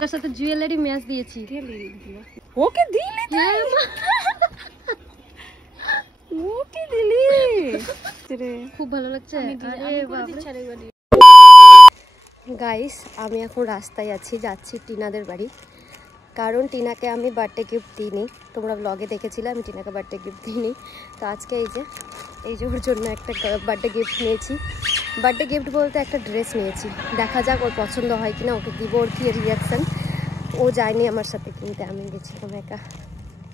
তার সাথে jewellery match দিয়েছি। ওকে দিলি ওকে দিলি খুব ভালো লাগছে। গাইস আমি এখন রাস্তায় আছি, যাচ্ছি টিনাদের বাড়ি, কারণ টিনাকে আমি বার্থডে গিফট দিইনি। তোমরা ব্লগে দেখেছিলে আমি টিনাকে বার্থডে গিফট দিইনি। তো আজকে এই যে ওর জন্য একটা বার্থডে গিফট নিয়েছি। বার্থডে গিফট বলতে একটা ড্রেস নিয়েছি, দেখা যাক ওর পছন্দ হয় কিনা, ওকে দিব ওর কী রিয়াকশান। ও যায়নি আমার সাথে কিনতে, আমি গেছিলাম একা,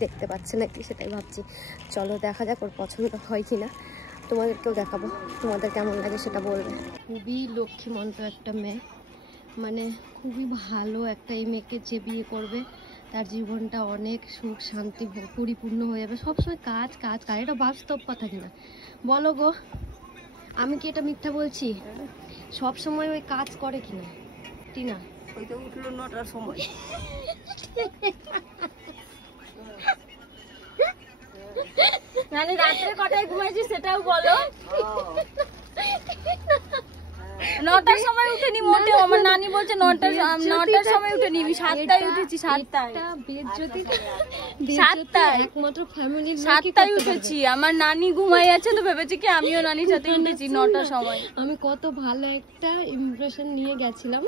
দেখতে পাচ্ছে নাকি সেটাই ভাবছি। চলো দেখা যাক ওর পছন্দ হয় কিনা, তোমাদেরকেও দেখাবো, তোমাদের কেমন লাগে সেটা বলবে। খুবই লক্ষ্মীমন্ত একটা মেয়ে, মানে খুবই ভালো একটা, এই মেয়েকে যে বিয়ে করবে তার জীবনটা অনেক সুখ শান্তি পরিপূর্ণ হয়ে যাবে। সবসময় কাজ কাজ কাজ, এটা বাস্তব কথা কিনা বলো গো? আমি কি এটা মিথ্যা বলছি? সব সময় ওই কাজ করে কিনা টিনা? ওই তো উঠলো 9টার সময়। মানে রাত্রে কটায় ঘুমাইছি সেটাও বলো। 9টার সময় উঠেনি মোটেও, আমার নানি বলছে 9টার সময় উঠেনি, 7টায় উঠেছি। 7টায় একমাত্র ফ্যামিলি 7টায় উঠেছি। আমার নানি ঘুমাই আছে তো ভেবেছি কি আমিও নানির সাথে উঠেছি 9টার সময়। আমি কত ভালো একটা ইমপ্রেশন নিয়ে গেছিলাম,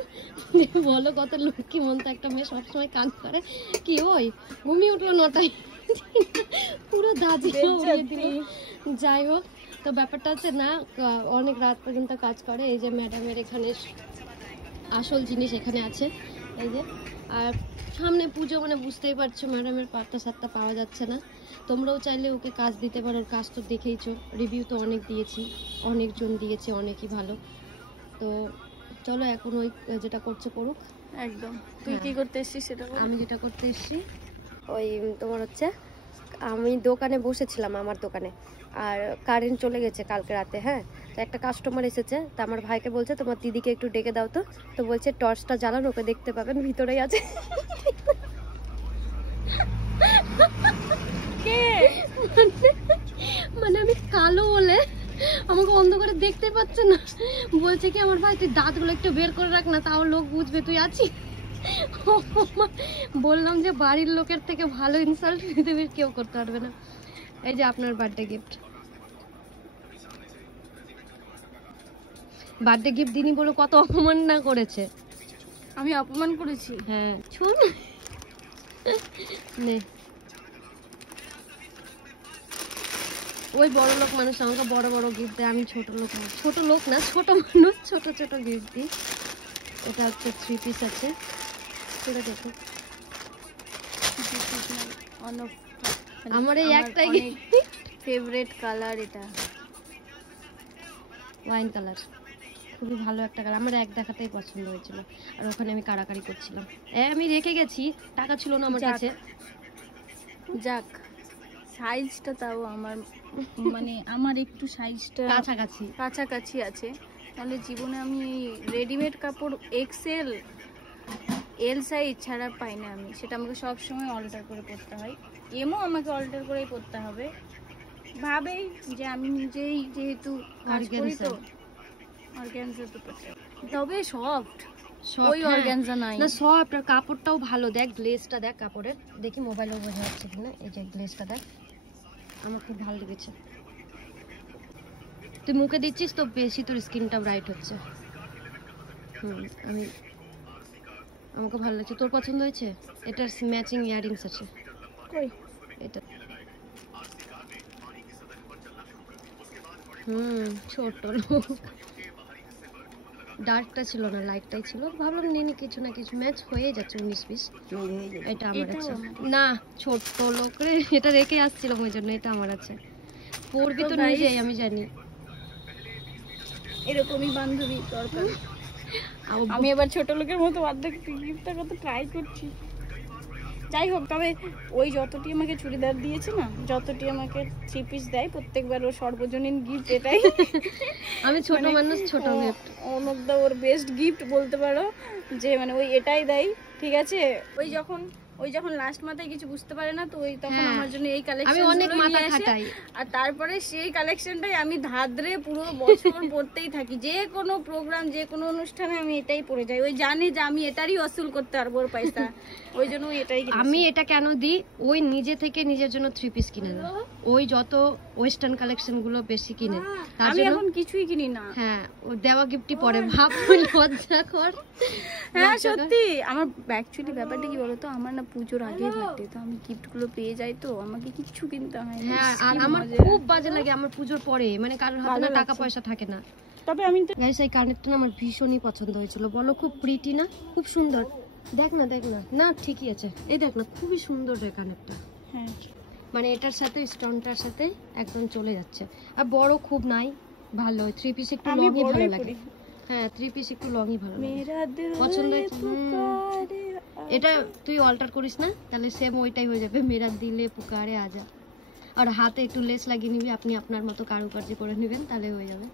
বলো কত লক্ষ্মীমন্ত একটা মেয়ে, সবসময় কাজ করে। কি ওই ঘুমিয়ে উঠলো 9টায়, পুরো দাজি। যাই হোক, তো ব্যাপারটা হচ্ছে না, অনেক রাত পর্যন্ত কাজ করে। এই যে ম্যাডামের এখানে আসল জিনিস এখানে আছে, এই যে। আর সামনে পুজো, মানে বুঝতেই পারছো ম্যাডামের পাত্তা সাত্তা পাওয়া যাচ্ছে না। তোমরাও চাইলে ওকে কাজ দিতে পারো, ওর কাজ তো দেখেইছো, রিভিউ তো অনেক দিয়েছি, অনেকজন দিয়েছে, অনেকই ভালো। তো চলো এখন ওই যেটা করছে করুক। একদম। তুই কি করতে এসেছিস সেটা বল। আমি যেটা করতে এসেছি ওই তোমার হচ্ছে, আমি দোকানে বসেছিলাম, আমার দোকানে, আর কারেন্ট চলে গেছে কালকে রাতে। হ্যাঁ, তো একটা কাস্টমার এসেছে, তো আমার ভাইকে বলছে তোমার দিদিকে একটু ডেকে দাও তো। তো বলছে টর্চটা জ্বালান, ওকে দেখতে পাবেন, ভিতরেই আছে। মানে আমি কালো বলে আমাকে অন্ধকারে দেখতে পাচ্ছে না, বলছে কি আমার ভাই তুই দাঁতগুলো একটু বের করে রাখ না, তাও লোক বুঝবে তুই আছিস। বললাম যে বাড়ির লোকের থেকে ভালো ইনসাল্ট পৃথিবীর কেউ করতে পারবে না। এই যে আপনার বার্থডে গিফট। বার্থডে গিফট দিনি বলে কত অপমান না করেছে। আমি অপমান করেছি? হ্যাঁ, শুন নে, ওই বড় লোক মানুষ আমাকে বড় বড় গিফট দেয়, আমি ছোট লোক না, ছোট মানুষ ছোট ছোট গিফট দিই। এটা হচ্ছে 3 পিস আছে, সেটা দেখো। আমার এই একটাই ফেভারিট কালার, এটা ওয়াইন কালার, খুবই ভালো একটা কালার, আমার এক দেখাতেই পছন্দ হয়েছিল। আর ওখানে আমি কাড়াকাড়ি করছিলাম, আমি রেখে গেছি, টাকা ছিল না আমার কাছে। যাক, সাইজটা তাও আমার, মানে আমার একটু সাইজটা কাছাকাছি আছে। তাহলে জীবনে আমি রেডিমেড কাপড় এক্সেল এল সাইজ ছাড়া পাই না আমি, সেটা আমাকে সব সময় অল্টার করে পরতে হয়। এমও আমাকে অল্টার করেই পরতে হবে, ভাবেই যে আমি নিজেই যেহেতু কাজ করি তো অর্গানজা তো পরতে, তবে সফট, ওই অর্গানজা নাই না, সফট। আর কাপড়টাও ভালো, দেখ গ্লেজটা দেখ কাপড়ের, দেখি মোবাইলে বোঝা যাচ্ছে কিনা। এই যে গ্লেজটা দেখ, আমার খুব ভালো লেগেছে। তুই মুখে দিচ্ছিস তো বেশি, তোর স্কিনটা ব্রাইট হচ্ছে। আমাকে ভালো লাগছে। তোর পছন্দ হয়েছে? এটার ম্যাচিং ইয়ারিংস আছে। কই এটা? ছোট লোক, ডার্কটা ছিল না, লাইটটাই ছিল, ভাবলাম নিয়ে কিছু না কিছু ম্যাচ হয়ে যাচ্ছে। 19-20 এটা আমার আছে না, ছোট লোক রে, এটা রেখে আসছিলাম ওই জন্য। এটা আমার আছে, পরবি তো নিজেই, আমি জানি। এরকমই বান্ধবী দরকার। আমি এবার ছোট লোকের মতো বার্থডে গিফটটা কত ট্রাই করছি। যাই হোক, তবে ওই যতটি আমাকে চুড়িদার দিয়েছে না, যতটি আমাকে 3 পিস দেয়, প্রত্যেকবার ওর সর্বজনীন গিফট এটাই। আমি ছোট মানুষ, ছোট গিফট অনবদা ওর বেস্ট গিফট বলতে পারো, যে মানে ওই এটাই দেয়। ঠিক আছে, ওই যখন ওই যখন লাস্ট মাথায় কিছু বুঝতে পারে না তো ওই তখন আমার জন্য এই কালেকশন আমি অনেক মাথা খাটাই, আর তারপরে সেই কালেকশনটাই আমি ধাদ্রে পুরো বছর পড়তেই থাকি। যে কোনো প্রোগ্রাম, যে কোনো অনুষ্ঠানে আমি এটাই পরে যাই। ওই জানে যে আমি এটারই ওসুল করতে পারবো ওর পয়সা, ওই জন্য এটাই কিনেছি। আমি এটা কেন দিই, ওই নিজে থেকে নিজের জন্য 3 পিস কিনে দেয়, ওই যত ওয়েস্টার্ন কালেকশন গুলো বেশি কিনে, আমি এখন কিছুই কিনি না। হ্যাঁ, ও দেওয়া গিফটই পরে ভাব লজ্জা কর। হ্যাঁ সত্যি, আমার অ্যাকচুয়ালি ব্যাপারটা কি বলতো, আমার না পুজোর আগেই বার্থডে, তো আমি গিফট গুলো পেয়ে যাই, তো আমাকে কিচ্ছু কিনতে হয় না। হ্যাঁ, আর আমার খুব বাজে লাগে আমার পুজোর পরে, মানে কারোর হাতে না টাকা পয়সা থাকে না। তবে আমি তো গাইস এই কানেরটা না আমার ভীষণই পছন্দ হয়েছিল, বলো খুব প্রিটি না, খুব সুন্দর। দেখ না দেখ না, না ঠিকই আছে, এই দেখ না খুবই সুন্দর রে কানেরটা। হ্যাঁ মানে এটার সাথে স্টোনটার সাথে একদম চলে যাচ্ছে, আর বড় খুব নাই, ভালো 3 পিস একটু লংই ভালো লাগে। হ্যাঁ 3 পিস একটু লংই ভালো লাগে, পছন্দ হয়েছে। এটা তুই অল্টার করিস না, তাহলে সেম ওইটাই হয়ে যাবে, মেরা দিলে পুকারে আজা। আর হাতে একটু লেস লাগিয়ে নিবি, আপনি আপনার মতো কারুকার্য করে নেবেন, তাহলে হয়ে যাবে।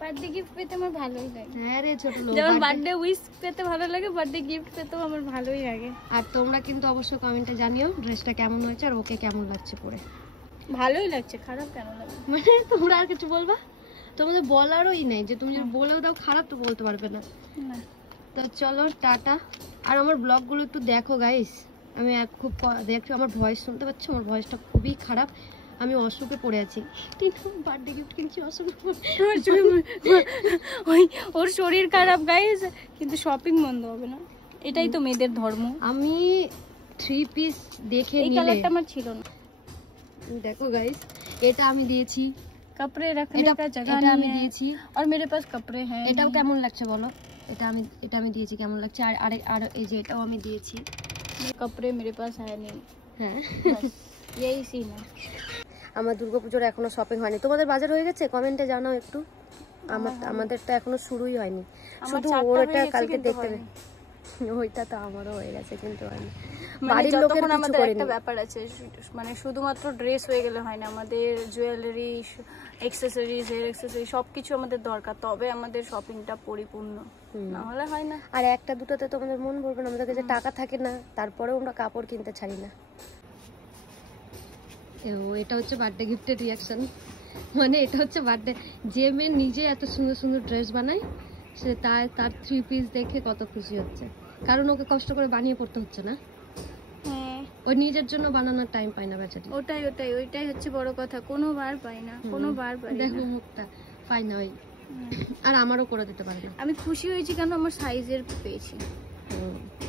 বার্থডে গিফট পেতে আমার ভালোই লাগে। হ্যাঁ রে ছোট লোক, যেমন বার্থডে উইশ পেতে ভালো লাগে, বার্থডে গিফট পেতেও আমার ভালোই লাগে। আর তোমরা কিন্তু অবশ্যই কমেন্টে জানিও ড্রেসটা কেমন হয়েছে আর ওকে কেমন লাগছে পরে। ভালোই লাগছে, খারাপ কেন লাগবে? মানে তোমরা আর কিছু বলবা, তোমাদের বলারই নেই, যে তুমি যদি বলেও দাও খারাপ তো বলতে পারবে না। তো চলো টাটা। আর আমার ব্লগগুলো একটু দেখো গাইস, আমি খুব দেখছো আমার ভয়েস শুনতে পাচ্ছ, আমার ভয়েসটা খুবই খারাপ, আমি অসুখে পড়ে আছি। বার্থডে গিফট কিনছি অসুখে, ওই ওর শরীর খারাপ গাইস, কিন্তু শপিং বন্ধ হবে না, এটাই তো মেয়েদের ধর্ম। আমি 3 পিস দেখে এই কালারটা আমার ছিল না। দেখো গাইস, এটা আমি দিয়েছি, कपड़े रखने का जगह এটা আমি দিয়েছি, और मेरे पास कपड़े हैं। এটাও কেমন লাগছে বলো, এটা আমি দিয়েছি কেমন লাগছে, আর এই যে এটাও আমি দিয়েছি। कपड़े मेरे पास है नहीं। হ্যাঁ यही सीन है। আমার দুর্গাপুজোর এখনো শপিং হয়নি, তোমাদের বাজার হয়ে গেছে? কমেন্টে জানাও একটু। আমাদের তো এখনো শুরুই হয়নি, শুধু ওটা কালকে দেখতে হবে। ওইটা তো আমারও হয়ে গেছে কিন্তু হয়নি। বাড়ির লোকের আমাদের একটা ব্যাপার আছে, মানে শুধুমাত্র ড্রেস হয়ে গেলে হয় না, আমাদের জুয়েলারি, অ্যাকসেসরিজ, হেয়ার অ্যাকসেসরি সবকিছু আমাদের দরকার, তবে আমাদের শপিংটা পরিপূর্ণ, না হলে হয় না। আর একটা দুটোতে তোমাদের মন ভরবে না, আমাদের কাছে টাকা থাকে না, তারপরেও আমরা কাপড় কিনতে ছাড়ি না। এটা হচ্ছে বার্থডে গিফটের রিয়াকশন, মানে এটা হচ্ছে বার্থডে, যে মেয়ে নিজে এত সুন্দর সুন্দর ড্রেস বানায় সে তার 3 পিস দেখে কত খুশি হচ্ছে, কারণ ওকে কষ্ট করে বানিয়ে পড়তে হচ্ছে না। হ্যাঁ, ওই নিজের জন্য বানানোর টাইম পায় না বেচারি। ওইটাই হচ্ছে বড় কথা, কোনোবার পাই না, কোনোবার পাই না। দেখো মুখটা পাই না ওই, আর আমারও করে দিতে পারে না। আমি খুশি হয়েছি কেন, আমার সাইজের পেয়েছি,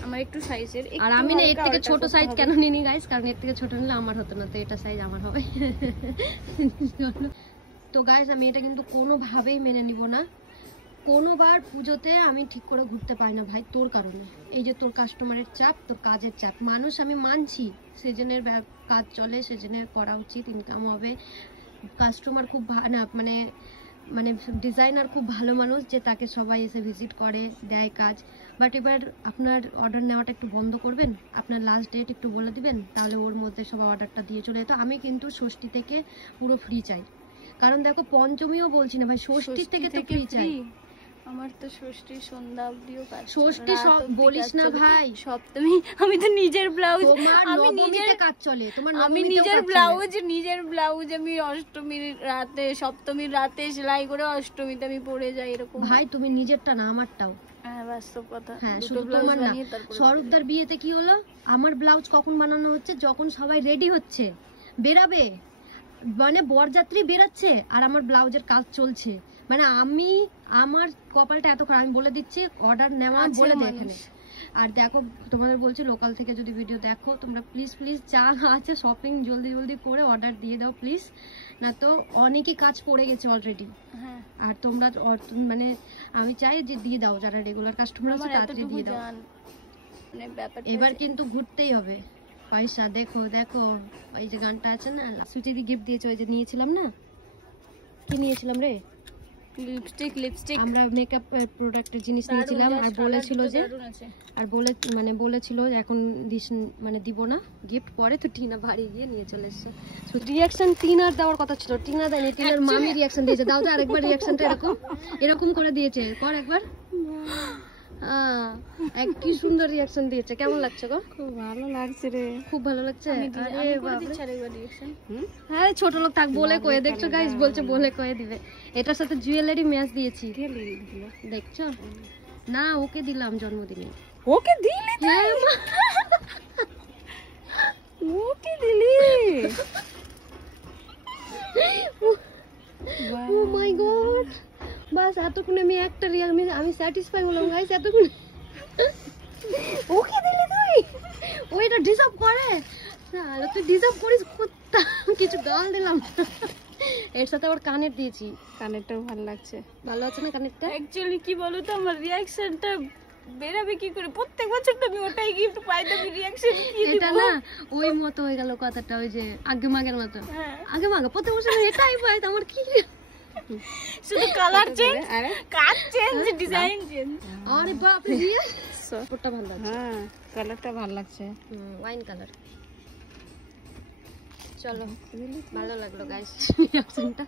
আমার একটু সাইজের। আর আমি না এর থেকে ছোট সাইজ কেন নিনি গাইস, কারণ এর থেকে ছোট নিলে আমার হতো না, তো এটা সাইজ আমার হবে। তো গাইস আমি এটা কিন্তু কোনোভাবেই মেনে নিব না, কোনোবার পুজোতে আমি ঠিক করে ঘুরতে পারি না ভাই, তোর কারণে। এই যে তোর কাস্টমারের চাপ, তোর কাজের চাপ, মানুষ আমি মানছি সেজনের কাজ চলে, সেজনের করা উচিত, ইনকাম হবে, কাস্টমার খুব না মানে মানে ডিজাইনার খুব ভালো মানুষ, যে তাকে সবাই এসে ভিজিট করে দেয় কাজ, বাট এবার আপনার অর্ডার নেওয়াটা একটু বন্ধ করবেন, আপনার লাস্ট ডেট একটু বলে দিবেন, তাহলে ওর মধ্যে সবাই অর্ডারটা দিয়ে চলে যেত। আমি কিন্তু ষষ্ঠী থেকে পুরো ফ্রি চাই, কারণ দেখো পঞ্চমীও বলছি না ভাই, ষষ্ঠীর থেকে তো ফ্রি চাই। আমার তো ষষ্ঠী সন্ধ্যা অবধিও কাজ, ষষ্ঠী সব বলিস না ভাই, সপ্তমী আমি তো নিজের ব্লাউজ, আমি নিজের কাজ চলে, তোমার আমি নিজের ব্লাউজ আমি অষ্টমীর রাতে, সপ্তমীর রাতে সেলাই করে অষ্টমীতে আমি পরে যাই, এরকম। ভাই তুমি নিজেরটা না আমারটাও। হ্যাঁ বাস্তব কথা। হ্যাঁ শুধু তোমার না, স্বরূপদার বিয়েতে কি হলো, আমার ব্লাউজ কখন বানানো হচ্ছে, যখন সবাই রেডি হচ্ছে বেরাবে, মানে বরযাত্রী বেরাচ্ছে আর আমার ব্লাউজের কাজ চলছে, মানে আমি আমার কপালটা এত খারাপ, আমি বলে দিচ্ছি অর্ডার নেওয়া বলে দেখেন। আর দেখো তোমাদের বলছি লোকাল থেকে যদি ভিডিও দেখো তোমরা প্লিজ যা আছে শপিং জলদি করে অর্ডার দিয়ে দাও প্লিজ, না তো অনেকই কাজ পড়ে গেছে অলরেডি। আর তোমরা মানে আমি চাই যে দিয়ে দাও, যারা রেগুলার কাস্টমার আছে তাড়াতাড়ি দিয়ে দাও। এবার কিন্তু ঘুরতেই হবে পয়সা। দেখো এই যে গানটা আছে না, সুচিদি গিফট দিয়েছে, ওই যে নিয়েছিলাম না, কি নিয়েছিলাম রে, লিপস্টিক আমরা মেকআপ প্রোডাক্টের জিনিস নিয়েছিলাম, আর বলেছিল যে বলেছিল এখন মানে দিব না গিফট, পরে তো টিনা বাড়ি গিয়ে নিয়ে চলে এসেছে। রিয়াকশন টিনার দেওয়ার কথা ছিল, টিনা দেয়নি, টিনার মামি রিয়াকশন দিয়েছে। দাও তো আরেকবার রিয়াকশনটা এরকম করে দিয়েছে, কর একবার। কি সুন্দর রিয়াকশন দিয়েছে। কেমন লাগছে গো? খুব ভালো লাগছে রে, খুব ভালো লাগছে। আরে বাবা, হ্যাঁ ছোট লোক থাক বলে কয়ে, দেখছো গাইস বলছে বলে কয়ে দিবে। এটার সাথে জুয়েলারি ম্যাচ দিয়েছি, দেখছো না? ওকে দিলাম জন্মদিনে। ওকে দিলি? হ্যাঁ মা, ওকে দিলি? ও মাই গড, বাস এতক্ষণে আমি একটা আমি স্যাটিসফাই হলাম গাইস। এতক্ষণে ওকে দিলি তুই? ওইটা ডিজার্ভ করে? না তুই ডিজার্ভ করিস কুত্তা, কিছু গাল দিলাম। এর সাথে আবার কানের দিয়েছি। কানেরটাও ভালো লাগছে। ভালো আছে না কানেরটা? অ্যাকচুয়ালি কি বলো তো, আমার রিয়াকশনটা বেরাবে কি করে? প্রত্যেক বছর তো আমি ওটাই গিফট পাই, তো আমি রিয়াকশন কি দিব? এটা না ওই মতো হয়ে গেল কথাটা, ওই যে আগে মাগের মতো। আগে মাগে প্রত্যেক বছর এটাই পাই, আমার কি শুধু কালার চেঞ্জ, কাট চেঞ্জ, ডিজাইন চেঞ্জ। আরে বাপ রে, ওটা ভালো লাগছে। হ্যাঁ কালারটা ভালো লাগছে, ওয়াইন কালার। চলো ভালো লাগলো গাইস রিয়াকশনটা।